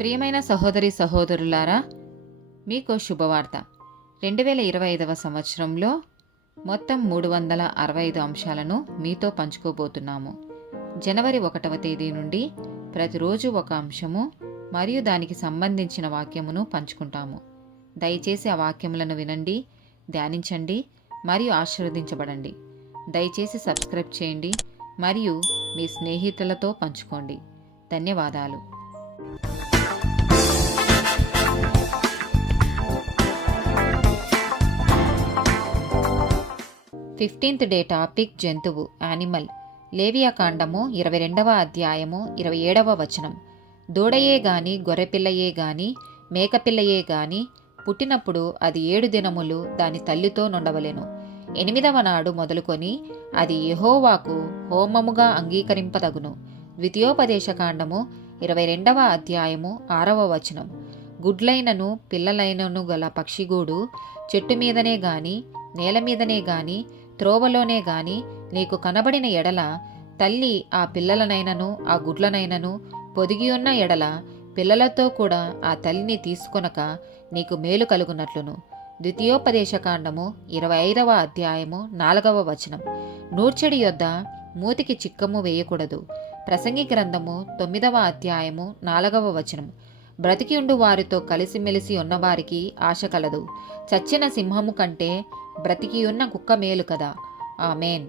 ప్రియమైన సహోదరి సహోదరులారా, మీకు శుభవార్త. 2025వ సంవత్సరంలో మొత్తం 365 అంశాలను మీతో పంచుకోబోతున్నాము. జనవరి 1వ తేదీ నుండి ప్రతిరోజు ఒక అంశము మరియు దానికి సంబంధించిన వాక్యమును పంచుకుంటాము. దయచేసి ఆ వాక్యములను వినండి, ధ్యానించండి మరియు ఆశీర్వదించబడండి. దయచేసి సబ్స్క్రైబ్ చేయండి మరియు మీ స్నేహితులతో పంచుకోండి. ధన్యవాదాలు. 15th డే టాపిక్ జంతువు, యానిమల్. లేవియాకాండము 22వ అధ్యాయము 27వ వచనం. దూడయే గాని గొర్రెపిల్లయే గాని మేకపిల్లయే గాని పుట్టినప్పుడు అది 7 దినములు దాని తల్లితో నుండవలెను. 8వ నాడు మొదలుకొని అది యెహోవాకు హోమముగా అంగీకరింపదగును. ద్వితీయోపదేశకాండము 22వ అధ్యాయము 6వ వచనం. గుడ్లైనను పిల్లలైనను గల పక్షిగూడు చెట్టు మీదనే గాని నేల మీదనే గాని త్రోవలోనే గాని నీకు కనబడిన ఎడల, తల్లి ఆ పిల్లలనైనను ఆ గుడ్లనైనను పొదిగియున్న ఎడల పిల్లలతో కూడా ఆ తల్లిని తీసుకొనక నీకు మేలు కలుగునట్లును. ద్వితీయోపదేశకాండము 25వ అధ్యాయము 4వ వచనం. నూర్చెడి యొద్ద మూతికి చిక్కము వేయకూడదు. ప్రసంగి గ్రంథము 9వ అధ్యాయము 4వ వచనం. బ్రతికియుండు వారితో కలిసిమెలిసి ఉన్నవారికి ఆశ కలదు. చచ్చిన సింహము కంటే బ్రతికియున్న కుక్క మేలు కదా. ఆమేన్.